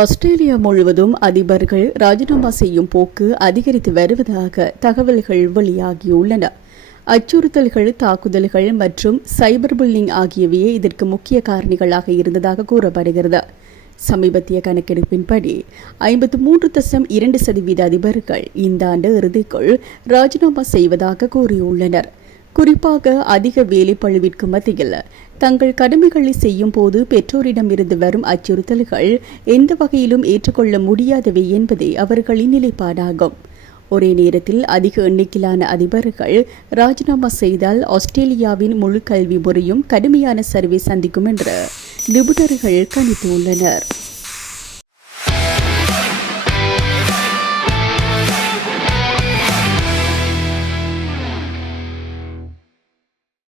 Australia முழுவதும் அதிபர்கள் ராஜினாமா செய்யும் போக்கு அதிகரித்து வருவதாக தகவல்கள் வெளியாகியுள்ளன. அச்சுறுத்தல்கள் தாக்குதல்கள் மற்றும் சைபர் புல்லிங் ஆகியவையே இதற்கு முக்கிய காரணிகளாக இருந்ததாக கூறப்படுகிறது. சமீபத்திய கணக்கெடுப்பின்படி ஐம்பத்து மூன்று தசம் இரண்டு சதவீத அதிபர்கள் இந்த ஆண்டு இறுதிக்குள் ராஜினாமா செய்வதாக கூறியுள்ளனர். குறிப்பாக அதிக வேலைப்பழுவிற்கு மத்தியில் தங்கள் கடமைகளை செய்யும் போது பெற்றோரிடமிருந்து வரும் அச்சுறுத்தல்கள் எந்த வகையிலும் ஏற்றுக்கொள்ள முடியாதவை என்பதே அவர்களின் நிலைப்பாடாகும். ஒரே நேரத்தில் அதிக எண்ணிக்கையிலான அதிபர்கள் ராஜினாமா செய்தால் ஆஸ்திரேலியாவின் முழு கல்வி முறையும் கடுமையான சரிவை சந்திக்கும் என்று நிபுணர்கள் கணித்துள்ளனர்.